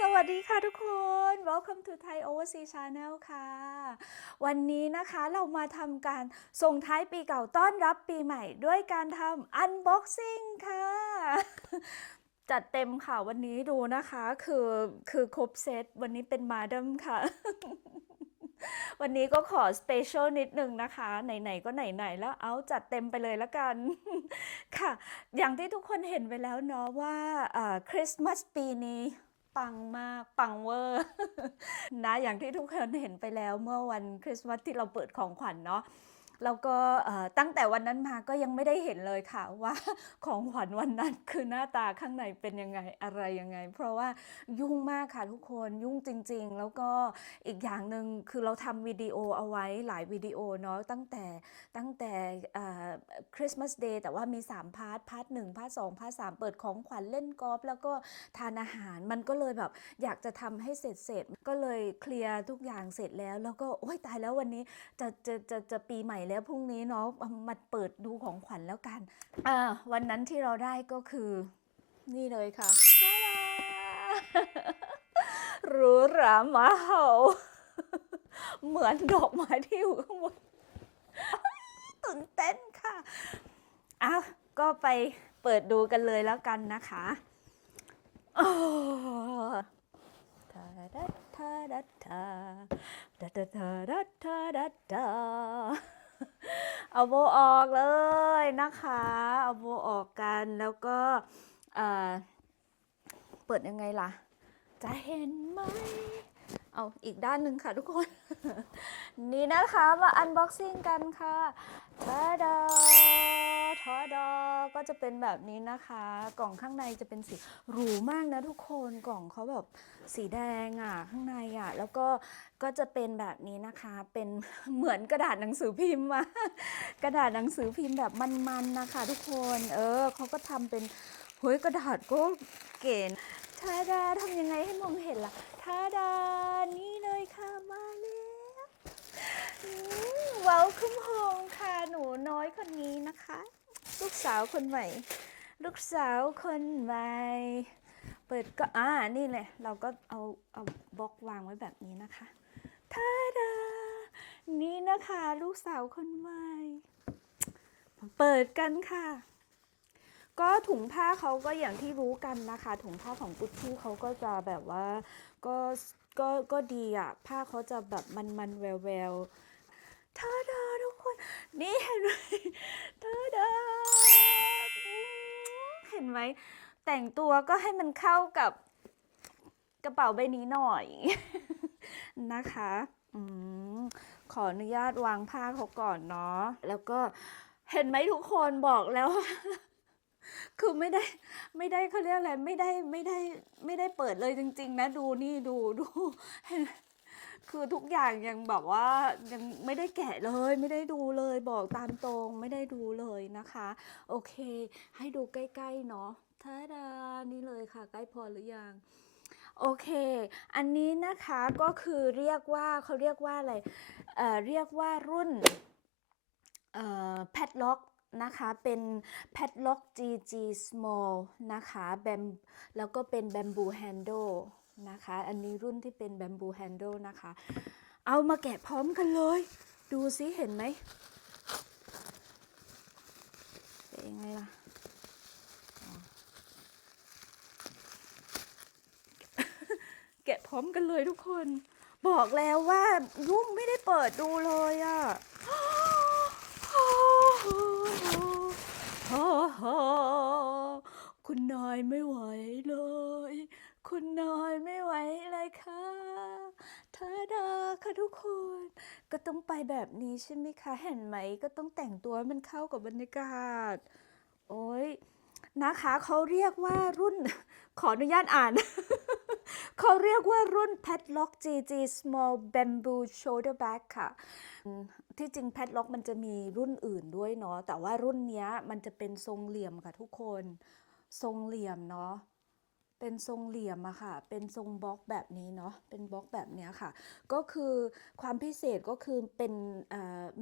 สวัสดีค่ะทุกคน Welcome to Thai Overseas Channel ค่ะ วันนี้นะคะเรามาทำการส่งท้ายปีเก่าต้อนรับปีใหม่ ด้วยการทำ Unboxing ค่ะ จัดเต็มค่ะวันนี้ดูนะคะ คือคือครบเซตวันนี้เป็นมาดัมค่ะ วันนี้ก็ขอสเปเชียลนิดนึงนะคะ ไหน ๆ ก็ไหน ๆ แล้วเอาจัดเต็มไปเลยละกันค่ะ อย่างที่ทุกคนเห็นไปแล้วเนาะว่าคริสต์มาสปีนี้ปัง ปังเวอร์นะอย่างที่ทุกคนเห็นไปแล้วเมื่อวันคริสต์มาสที่เราเปิดของขวัญเนาะ แล้วก็ตั้งแต่วันนั้นมาก็ยังไม่ได้เห็นเลยค่ะว่าของขวัญวันนั้นคือหน้าตาข้างในเป็นยังไงอะไรยังไง เพราะว่ายุ่งมากค่ะทุกคนยุ่งจริง ๆ แล้วก็อีกอย่างหนึ่งคือเราทำวิดีโอเอาไว้หลายวิดีโอเนาะตั้งแต่ตั้งแต่คริสต์มาสเดย์แต่ว่ามี 3 พาร์ท พาร์ทหนึ่งพาร์ทสองพาร์ทสามเปิดของขวัญเล่นกอล์ฟแล้วก็ทานอาหารมันก็เลยแบบอยากจะทำให้เสร็จเสร็จก็เลยเคลียร์ทุกอย่างเสร็จแล้ว แล้วก็โอ้ยตายแล้ววันนี้จะจะจะจะปีใหม่แล้วพรุ่งนี้เนาะมาเปิดดูของขวัญแล้วกันอ่าวันนั้นที่เราได้ก็คือ นี่เลยค่ะทาดาหรูหรามาเห่าเหมือนดอกไม้ที่อยู่ข้างบนตื่นเต้นค่ะอ้าวก็ไปเปิดดูกันเลยแล้วกันนะคะโอ้ทาดัทาดัทาดัทาดัทาดัทา เอาโบออกเลยนะคะ เอาโบออกกันแล้วก็เปิดยังไงล่ะ จะเห็นไหม เอาอีกด้านหนึ่งค่ะทุกคน นี่นะคะมาอันบ็อกซิ่งกันค่ะทาดาทาดาก็จะเป็นแบบนี้นะคะ กล่องข้างในจะเป็นสีหรูมากนะทุกคนกล่องเขาแบบสีแดงอะข้างในอะแล้วก็ก็จะเป็นแบบนี้นะคะเป็นเหมือนกระดาษหนังสือพิมพ์อะกระดาษหนังสือพิมพ์แบบมันๆนะคะ ทุกคนเออเขาก็ทำเป็นเฮ้ยกระดาษก็เก๋นะทาดาทำยังไงให้มองเห็นล่ะาดานี่เลยค่ะมาแล้วว้าวคุ้มโฮงค่ะหนูน้อยคนนี้นะคะ ลูกสาวคนใหม่ ลูกสาวคนใหม่เปิดก็อ่านี่เลยเราก็เอาเอาบล็อกวางไว้แบบนี้นะคะทาดา นี่นะคะ ลูกสาวคนใหม่เปิดกันค่ะ ก็ถุงผ้าเขาก็อย่างที่รู้กันนะคะ ถุงผ้าของกุชชี่เขาก็จะแบบว่า ก็ก็ก็ดีอะ ผ้าเขาจะแบบมันมันแววแววๆทาดาทุกคน นี่เห็นไหมทาดาอืมเห็นไหม แต่งตัวก็ให้มันเข้ากับกระเป๋าใบนี้หน่อยนะคะอืมขออนุญาตวางผ้าเขาก่อนเนาะแล้วก็เห็นไหมทุกคนบอกแล้ว คือไม่ได้ไม่ได้เขาเรียกอะไรไม่ได้ไม่ได้ไม่ได้เปิดเลยจริง ๆ นะดูนี่ดูดูคือทุกอย่างยังแบบว่ายังไม่ได้แกะเลย ไม่ได้ดูเลยบอกตามตรงไม่ได้ดูเลยนะคะ โอเค ให้ดูใกล้ๆเนาะทาดานี่เลยค่ะ ใกล้พอหรือยังโอเค อันนี้นะคะก็คือเรียกว่าเขาเรียกว่าอะไร เอ่อ เรียกว่ารุ่น เอ่อ padlock นะคะเป็น padlock GG small นะคะแบมแล้วก็เป็น bamboo handle นะคะ อันนี้รุ่นที่เป็น bamboo handle นะคะ เอามาแกะพร้อมกันเลย ดูซิเห็นไหมเป็นยังไงล่ะแกะพร้อมกันเลยทุกคน บอกแล้วว่ายุ่งไม่ได้เปิดดูเลยอะคุ ก็ต้องไปแบบนี้ใช่ไหมคะ เห็นไหมก็ต้องแต่งตัวให้มันเข้ากับบรรยากาศ โอ้ยนะคะเขาเรียกว่ารุ่น ขออนุญาตอ่าน เขาเรียกว่ารุ่น Padlock GG Small Bamboo Shoulder Bag ค่ะ ที่จริง Padlock มันจะมีรุ่นอื่นด้วยเนาะแต่ว่ารุ่นนี้มันจะเป็นทรงเหลี่ยมค่ะทุกคน ทรงเหลี่ยมเนาะ เป็นทรงเหลี่ยมอะค่ะ เป็นทรงบล็อกแบบนี้เนาะ เป็นบล็อกแบบเนี้ยค่ะ ก็คือความพิเศษก็คือเป็น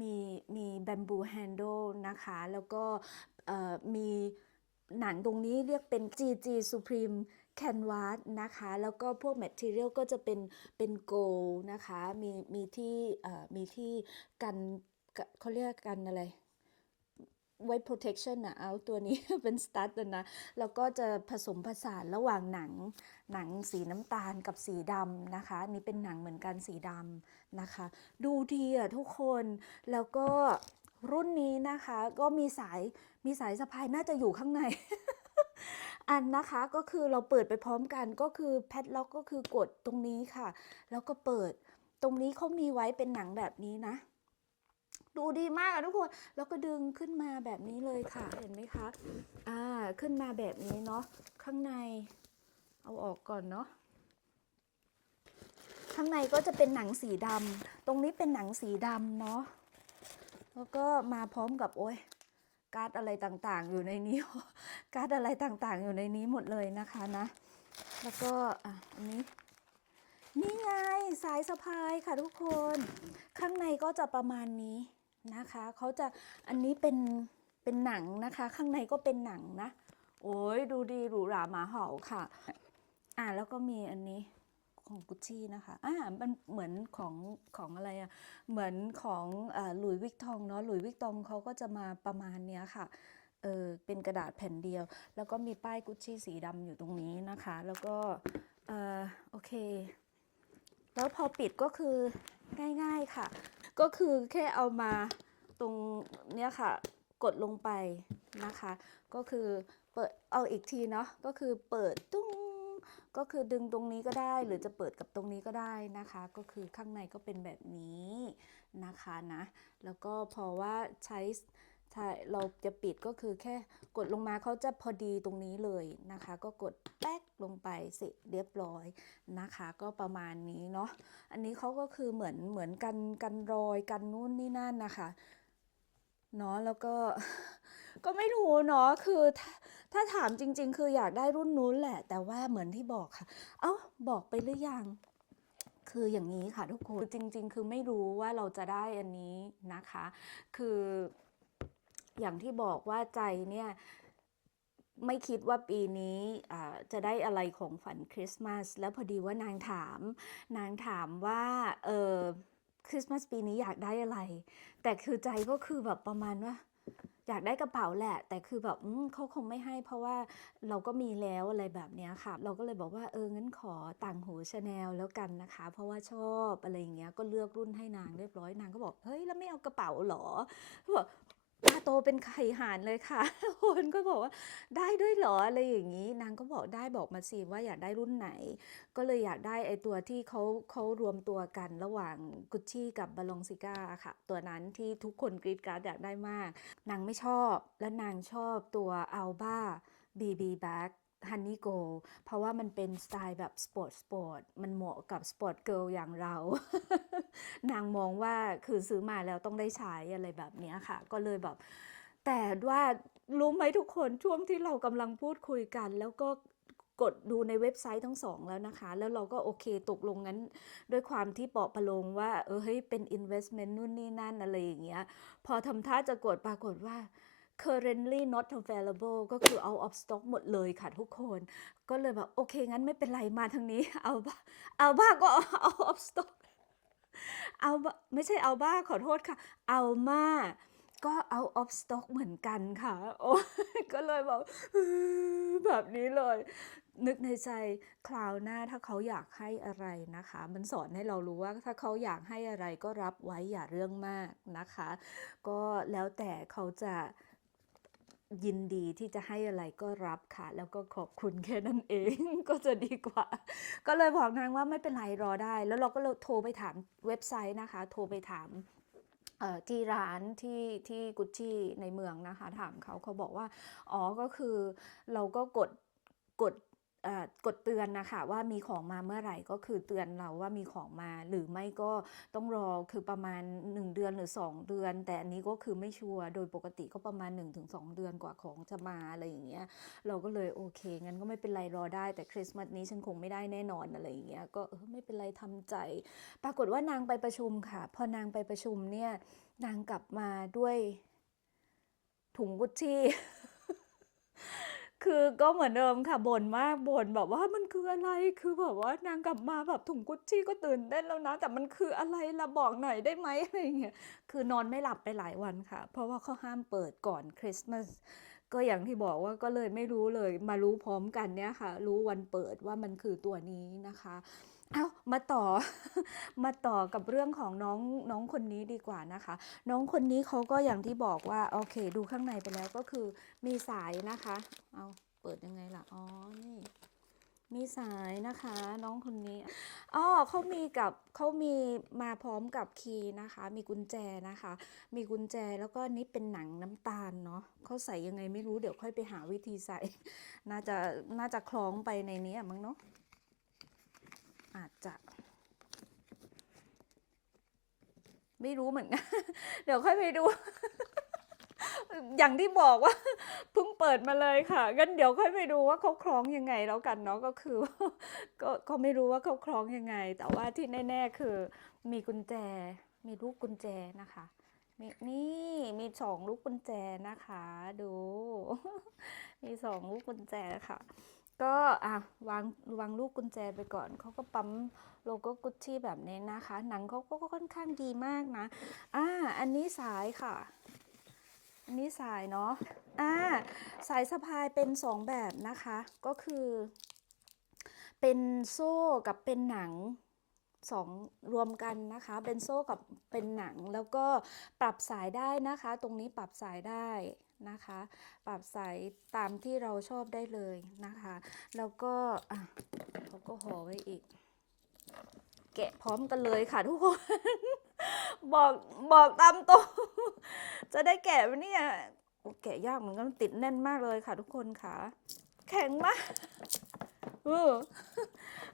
มีมีแบมบูแฮนด์ลนะคะ แล้วก็มีหนังตรงนี้เรียกเป็น GG Supreme แคนวาสนะคะ แล้วก็พวกแมทเทียลก็จะเป็นเป็นโกลนะคะ มีมีที่มีที่กันเขาเรียกกันอะไร ไว้ protection นะเอาตัวนี้เป็นสตั๊ดนะ แล้วก็จะผสมผสานระหว่างหนัง หนังสีน้ำตาลกับสีดำนะคะนนี่เป็นหนังเหมือนกันสีดำนะคะ ดูดีอะทุกคน แล้วก็รุ่นนี้นะคะก็มีสายมีสายสะพายน่าจะอยู่ข้างใน อันนะคะก็คือเราเปิดไปพร้อมกันก็คือแพดล็อกก็คือกดตรงนี้ค่ะ แล้วก็เปิดตรงนี้เขามีไว้เป็นหนังแบบนี้นะ ดูดีมากอะทุกคน แล้วก็ดึงขึ้นมาแบบนี้เลยค่ะ เห็นไหมคะ อ่า ขึ้นมาแบบนี้เนาะ ข้างใน เอาออกก่อนเนาะ ข้างในก็จะเป็นหนังสีดำ ตรงนี้เป็นหนังสีดำเนาะ แล้วก็มาพร้อมกับโอ้ยการ์ดอะไรต่างๆ อยู่ในนี้ การ์ดอะไรต่างๆ อยู่ในนี้หมดเลยนะคะนะ แล้วก็อะอันนี้นี่ไงสายสะพายค่ะทุกคน ข้างในก็จะประมาณนี้ นะคะเขาจะอันนี้เป็นเป็นหนังนะคะ ข้างในก็เป็นหนังนะ โอ้ยดูดีหรูหราหมาเห่าค่ะ อ่าแล้วก็มีอันนี้ของกุชชี่นะคะอ่ามันเหมือนของของอะไรอะเหมือนของหลุยวิกตองเนาะหลุยวิกตองเขาก็จะมาประมาณเนี้ยค่ะ เออเป็นกระดาษแผ่นเดียว แล้วก็มีป้ายกุชชี่สีดำอยู่ตรงนี้นะคะ แล้วก็เออโอเค แล้วพอปิดก็คือง่ายๆค่ะ ก็คือแค่เอามาตรงเนี้ยค่ะ กดลงไปนะคะ ก็คือเปิดเอาอีกทีเนาะก็คือเปิดตุ้งก็คือดึงตรงนี้ก็ได้หรือจะเปิดกับตรงนี้ก็ได้นะคะ ก็คือข้างในก็เป็นแบบนี้นะคะนะ แล้วก็พอว่าใช้ ใช้เราจะปิดก็คือแค่กดลงมาเขาจะพอดีตรงนี้เลยนะคะ ก็กดแป๊กลงไปเสร็จเรียบร้อยนะคะ ก็ประมาณนี้เนาะอันนี้เขาก็คือเหมือนเหมือนกันกันรอยกันนู่นนี่นั่นนะคะเนาะแล้วก็ก็ไม่รู้เนาะคือถ้าถ้าถามจริง ๆ คืออยากได้รุ่นนู้นแหละ แต่ว่าเหมือนที่บอกค่ะ เอ้าบอกไปหรือยังคืออย่างนี้ค่ะทุกคนจริง ๆ คือไม่รู้ว่าเราจะได้อันนี้นะคะ คือ อย่างที่บอกว่าใจเนี่ยไม่คิดว่าปีนี้จะได้อะไรของฝันคริสต์มาส แล้วพอดีว่านางถาม นางถามว่าเออคริสต์มาสปีนี้อยากได้อะไร แต่คือใจก็คือแบบประมาณว่าอยากได้กระเป๋าแหละ แต่คือแบบเขาคงไม่ให้เพราะว่าเราก็มีแล้วอะไรแบบนี้ค่ะ เราก็เลยบอกว่าเอองั้นขอต่างหูชาแนลแล้วกันนะคะ เพราะว่าชอบอะไรอย่างเงี้ยก็เลือกรุ่นให้นางเรียบร้อยนางก็บอกเฮ้ยแล้วไม่เอากระเป๋าหรอบอก ตาโตเป็นไข่ห่านเลยค่ะ คนก็บอกว่าได้ด้วยเหรออะไรอย่างนี้ นางก็บอกได้บอกมาสิว่าอยากได้รุ่นไหน ก็เลยอยากได้ไอตัวที่เขาเขารวมตัวกันระหว่างกุชชี่กับบาลองซิก้าค่ะ ตัวนั้นที่ทุกคนกรีดการ์ดอยากได้มาก นางไม่ชอบ และนางชอบตัวอัลบ้าบีบีแบ็ก ฮันนี่โกเพราะว่ามันเป็นสไตล์แบบสปอร์ตสปอร์ตมันเหมาะกับสปอร์ตเกิลอย่างเรา นางมองว่าคือซื้อมาแล้วต้องได้ใช้อะไรแบบเนี้ยค่ะ ก็เลยแบบ แต่ว่ารู้ไหมทุกคนช่วงที่เรากำลังพูดคุยกัน แล้วก็กดดูในเว็บไซต์ทั้งสองแล้วนะคะ แล้วเราก็โอเคตกลงงั้น ด้วยความที่เปาะประโลงว่า เออเฮ้ยเป็น investment นู่นนี่นั่นอะไรอย่างเงี้ย พอทำท่าจะกดปรากฏว่า currently not available ก็คือ out of stock หมดเลยค่ะทุกคน ก็เลยแบบโอเค งั้นไม่เป็นไรมาทางนี้ เอาบ้าเอาบ้าก็ out of stock เอาไม่ใช่เอาบ้าขอโทษค่ะ เอามาก็ out of stock เหมือนกันค่ะ โอ้ก็เลยแบบแบบนี้เลย นึกในใจคราวหน้าถ้าเขาอยากให้อะไรนะคะ มันสอนให้เรารู้ว่าถ้าเขาอยากให้อะไรก็รับไว้อย่าเรื่องมากนะคะ ก็แล้วแต่เขาจะ ยินดีที่จะให้อะไรก็รับค่ะ แล้วก็ขอบคุณแค่นั้นเอง ก็จะดีกว่า ก็เลยบอกนางว่าไม่เป็นไรรอได้ แล้วเราก็เลยโทรไปถามเว็บไซต์นะคะ โทรไปถามที่ร้านที่ที่กุชชี่ในเมืองนะคะ ถามเขาเขาบอกว่า อ๋อก็คือเราก็กดกด กดเตือนนะคะว่ามีของมาเมื่อไหร่ก็คือเตือนเราว่ามีของมา หรือไม่ก็ต้องรอคือประมาณ 1 เดือนหรือ 2 เดือน แต่อันนี้ก็คือไม่ชัวร์โดยปกติก็ประมาณ 1-2 เดือนกว่าของจะมาอะไรอย่างเงี้ยเราก็เลยโอเค งั้นก็ไม่เป็นไรรอได้แต่คริสต์มาสนี้ฉันคงไม่ได้แน่นอนอะไรอย่างเงี้ยก็ไม่เป็นไรทำใจ ปรากฏว่านางไปประชุมค่ะ พอนางไปประชุมเนี่ยนางกลับมาด้วยถุงกุชชี่ คือก็เหมือนเดิมค่ะบ่นมากบ่นแบบว่ามันคืออะไรคือแบบว่านางกลับมาแบบถุงกุชชี่ก็ตื่นเต้นแล้วนะ แต่มันคืออะไรละบอกหน่อยได้ไหมอะไรเงี้ยคือนอนไม่หลับไปหลายวันค่ะ เพราะว่าเขาห้ามเปิดก่อนคริสต์มาสก็อย่างที่บอกว่าก็เลยไม่รู้เลยมารู้พร้อมกันเนี่ยค่ะ รู้วันเปิดว่ามันคือตัวนี้นะคะ เอามาต่อมาต่อกับเรื่องของน้องน้องคนนี้ดีกว่านะคะ น้องคนนี้เขาก็อย่างที่บอกว่าโอเค ดูข้างในไปแล้วก็คือมีสายนะคะ เอาเปิดยังไงล่ะอ๋อนี่มีสายนะคะ น้องคนนี้อ๋อเขามีกับเขามีมาพร้อมกับคีย์นะคะ มีกุญแจนะคะ มีกุญแจแล้วก็นี่เป็นหนังน้ำตาลเนาะเขาใส่ยังไงไม่รู้เดี๋ยวค่อยไปหาวิธีใส่ น่าจะน่าจะคล้องไปในนี้มั้งเนาะ อาจจะ ไม่รู้เหมือนกัน เดี๋ยวค่อยไปดู อย่างที่บอกว่าเพิ่งเปิดมาเลยค่ะงั้นเดี๋ยวค่อยไปดูว่าเขาคล้องยังไงแล้วกันเนาะก็คือก็ก็ไม่รู้ว่าเขาคล้องยังไง แต่ว่าที่แน่ ๆ คือ มีกุญแจ มีลูกกุญแจนะคะมีนี่มีสองลูกกุญแจนะคะ ดู มีสองลูกกุญแจค่ะ ก็อะวางวางลูกกุญแจไปก่อน เขาก็ปั๊มโลโก้กุชชี่แบบนี้นะคะ หนังเขาก็ค่อนข้างดีมากนะ อ่า อันนี้สายค่ะ อันนี้สายเนาะ อ่า สายสะพายเป็นสองแบบนะคะ ก็คือ เป็นโซ่กับเป็นหนังสองรวมกันนะคะเป็นโซ่กับเป็นหนังแล้วก็ปรับสายได้นะคะ ตรงนี้ปรับสายได้ นะคะ ปรับสายตามที่เราชอบได้เลยนะคะ แล้วก็เขาก็ห่อไว้อีก แกะพร้อมกันเลยค่ะทุกคน บอกบอกตามตรงจะได้แกะไหมเนี่ยแกะยากเหมือนกันติดแน่นมากเลยค่ะทุกคนค่ะ แข็งมาก เออ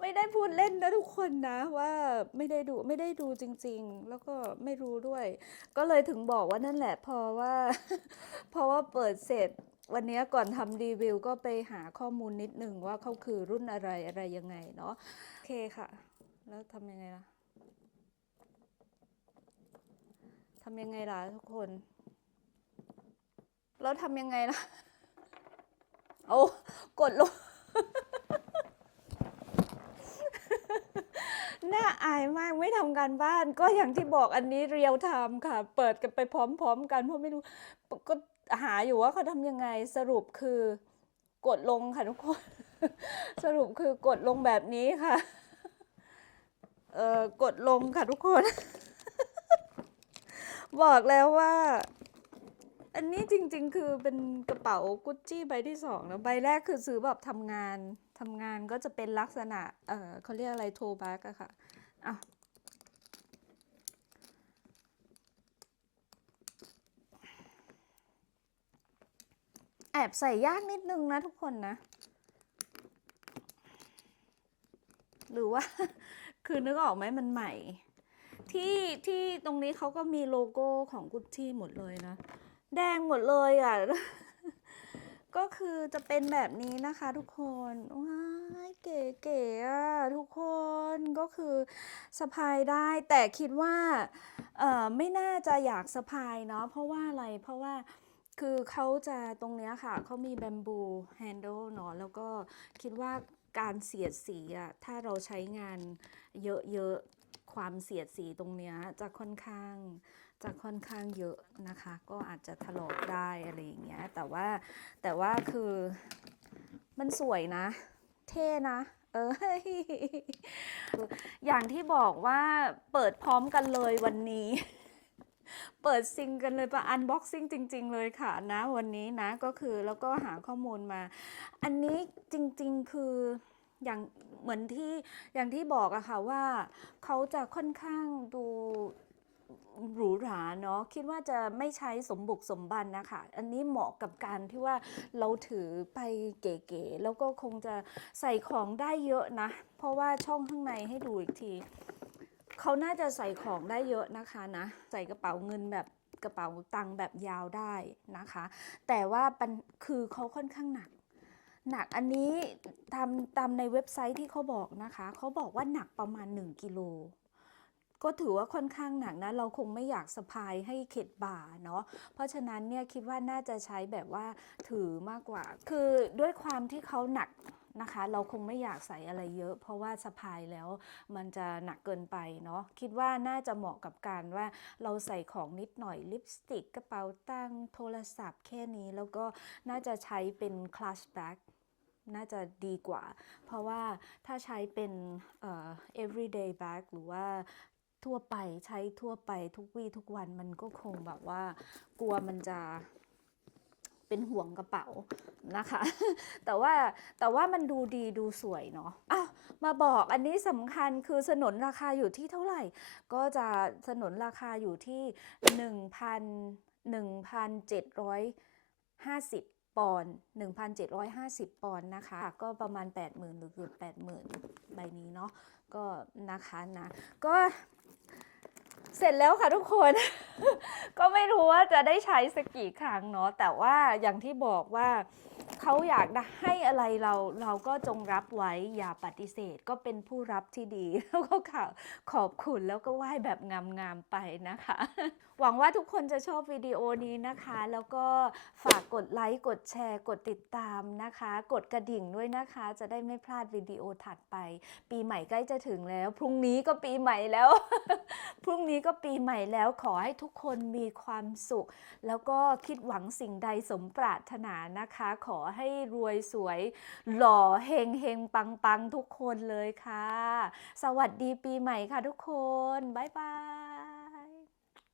ไม่ได้พูดเล่นนะทุกคนนะว่าไม่ได้ดูไม่ได้ดูจริง ๆ แล้วก็ไม่รู้ด้วย ก็เลยถึงบอกว่านั่นแหละเพอว่าเพราะว่าเปิดเสร็จวันนี้ก่อนทำรีวิวก็ไปหาข้อมูลนิดนึงว่าเขาคือรุ่นอะไรอะไรยังไงเนาะโอเคค่ะ แล้วทำยังไงล่ะทำยังไงล่ะทุกคน แล้วทำยังไงล่ะ โอ้ กดลง น่า อายมากไม่ทำการบ้าน ก็อย่างที่บอกอันนี้เรียลไทม์ค่ะ เปิดกันไปพร้อม ๆ กันเพราะไม่รู้ก็หาอยู่ว่าเขาทำยังไงสรุปคือกดลงค่ะทุกคน สรุปคือกดลงแบบนี้ค่ะ เออกดลงค่ะทุกคน บอกแล้วว่า อันนี้จริง ๆ คือเป็นกระเป๋ากุชชี่ใบที่สองนะใบแรกคือซื้อแบบทำงานทำงานก็จะเป็นลักษณะ เออเขาเรียกอะไรโทแบ็กอะค่ะ อะแอบใส่ยากนิดนึงนะทุกคนนะ หรือว่า คือนึกออกไหมมันใหม่ ที่ที่ตรงนี้เขาก็มีโลโก้ของกุชชี่หมดเลยนะ แดงหมดเลยอะ ก็คือจะเป็นแบบนี้นะคะทุกคน ว้า็คือสะพายได้แต่คิดว่าไม่น่าจะอยากสะพายเนาะเพราะว่าอะไรเพราะว่าคือเขาจะตรงเนี้ยค่ะเขามีแบมบูแฮนด์ลเนาะแล้วก็คิดว่าการเสียดสีอะถ้าเราใช้งานเยอะๆ ความเสียดสีตรงเนี้ยจะค่อนข้างจะค่อนข้างเยอะนะคะ ก็อาจจะถลอกได้อะไรอย่างเงี้ยแต่ว่าแต่ว่าคือมันสวยนะ เท่นะ เอออย่างที่บอกว่าเปิดพร้อมกันเลยวันนี้ เปิดซิงกันเลยปะอันบ็อกซิ่งจริง ๆ เลยค่ะนะวันนี้นะก็คือแล้วก็หาข้อมูลมา อันนี้จริง ๆ คืออย่างเหมือนที่อย่างที่บอกอะค่ะว่าเขาจะค่อนข้างดู หรูหราเนาะคิดว่าจะไม่ใช้สมบุกสมบันนะคะ อันนี้เหมาะกับการที่ว่าเราถือไปเก๋ๆแล้วก็คงจะใส่ของได้เยอะนะ เพราะว่าช่องข้างในให้ดูอีกที เขาน่าจะใส่ของได้เยอะนะคะนะ ใส่กระเป๋าเงินแบบกระเป๋าตังค์แบบยาวได้นะคะ แต่ว่าคือเขาค่อนข้างหนักหนักอันนี้ตามตามในเว็บไซต์ที่เขาบอกนะคะ เขาบอกว่าหนักประมาณ 1กิโล ก็ถือว่าค่อนข้างหนักนะ เราคงไม่อยากสะพายให้เข็ดบ่าเนาะเพราะฉะนั้นเนี่ยคิดว่าน่าจะใช้แบบว่าถือมากกว่า คือด้วยความที่เขาหนักนะคะ เราคงไม่อยากใส่อะไรเยอะ เพราะว่าสะพายแล้วมันจะหนักเกินไปเนาะคิดว่าน่าจะเหมาะกับการว่าเราใส่ของนิดหน่อยลิปสติกกระเป๋าตังโทรศัพท์แค่นี้ แล้วก็น่าจะใช้เป็นคลาสแบ็กน่าจะดีกว่า เพราะว่าถ้าใช้เป็นเอ่อ everyday bag หรือว่า ทั่วไปใช้ทั่วไปทุกวี่ทุกวันมันก็คงแบบว่ากลัวมันจะเป็นห่วงกระเป๋านะคะ แต่ว่าแต่ว่ามันดูดีดูสวยเนาะอ้าวมาบอกอันนี้สำคัญคือสนนราคาอยู่ที่เท่าไหร่ ก็จะสนนราคาอยู่ที่1,000 1,750ปอนด์1,750 ปอนด์นะคะ ก็ประมาณ 80,000 หรือเกือบ80,000 ใบนี้เนาะ ก็นะคะนะ ก็ เสร็จแล้วค่ะทุกคน ก็ไม่รู้ว่าจะได้ใช้สักกี่ครั้งเนาะแต่ว่าอย่างที่บอกว่า เขาอยากให้อะไรเราเราก็จงรับไว้อย่าปฏิเสธก็เป็นผู้รับที่ดี แล้วก็ขอขอบคุณแล้วก็ไหว้แบบงามๆไปนะคะ หวังว่าทุกคนจะชอบวิดีโอนี้นะคะ แล้วก็ฝากกดไลค์กดแชร์ กดติดตามนะคะ กดกระดิ่งด้วยนะคะ จะได้ไม่พลาดวิดีโอถัดไป ปีใหม่ใกล้จะถึงแล้ว พรุ่งนี้ก็ปีใหม่แล้ว พรุ่งนี้ก็ปีใหม่แล้วขอให้ทุกคนมีความสุข แล้วก็คิดหวังสิ่งใดสมปรารถนานะคะ ขอให้รวยสวย หล่อเฮงเฮงปังปังทุกคนเลยค่ะ สวัสดีปีใหม่ค่ะทุกคน บ๊ายบาย